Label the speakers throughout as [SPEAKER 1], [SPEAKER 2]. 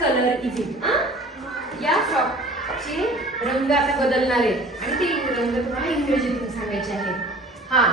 [SPEAKER 1] Colour is it या फ्रॉकचे रंग आता बदलणार आहेत. आणि ते रंग तुम्हाला इंग्रजीतून सांगायचे आहेत. हा.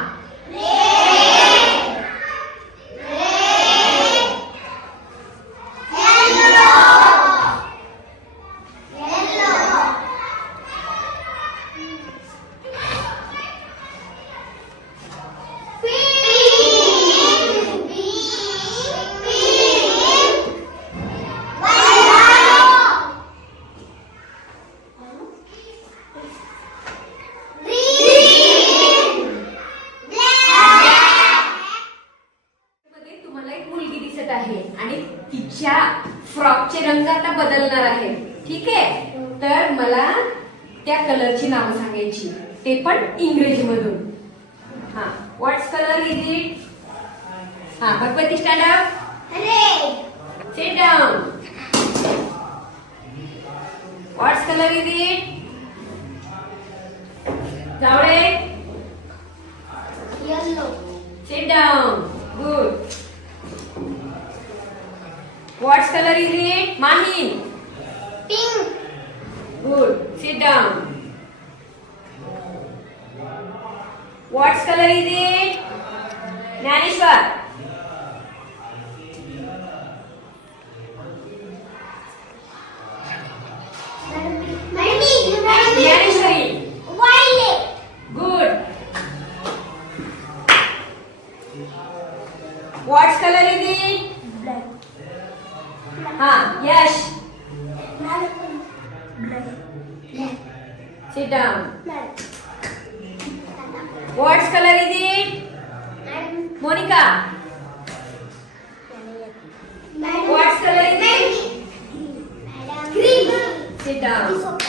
[SPEAKER 1] आहे आणि तिच्या फ्रॉकचे रंग आता बदलणार आहेत ठीक आहे तर मला त्या कलरची नावं सांगायची ते पण इंग्रजी मधून हा व्हॉट्स कलर इज इट हा Bhagwati stand up Sit down. What color is it? Zawde. Sit down. Good. What color is it? Mahi. Good. Sit down. What color is it? Nanishwar. Yes. Sit down. What color is it? Monica. What color is it? Sit down.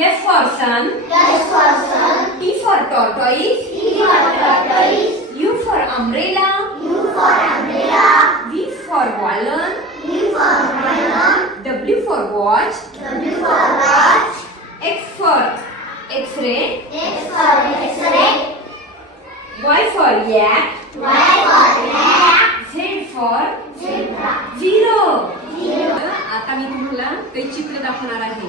[SPEAKER 1] S for sun, T for tortoise, U for umbrella, V for violin, W for watch, X for X-ray, Y for yak, Z for zero आता मी तुम्हाला काही चित्र दाखवणार आहे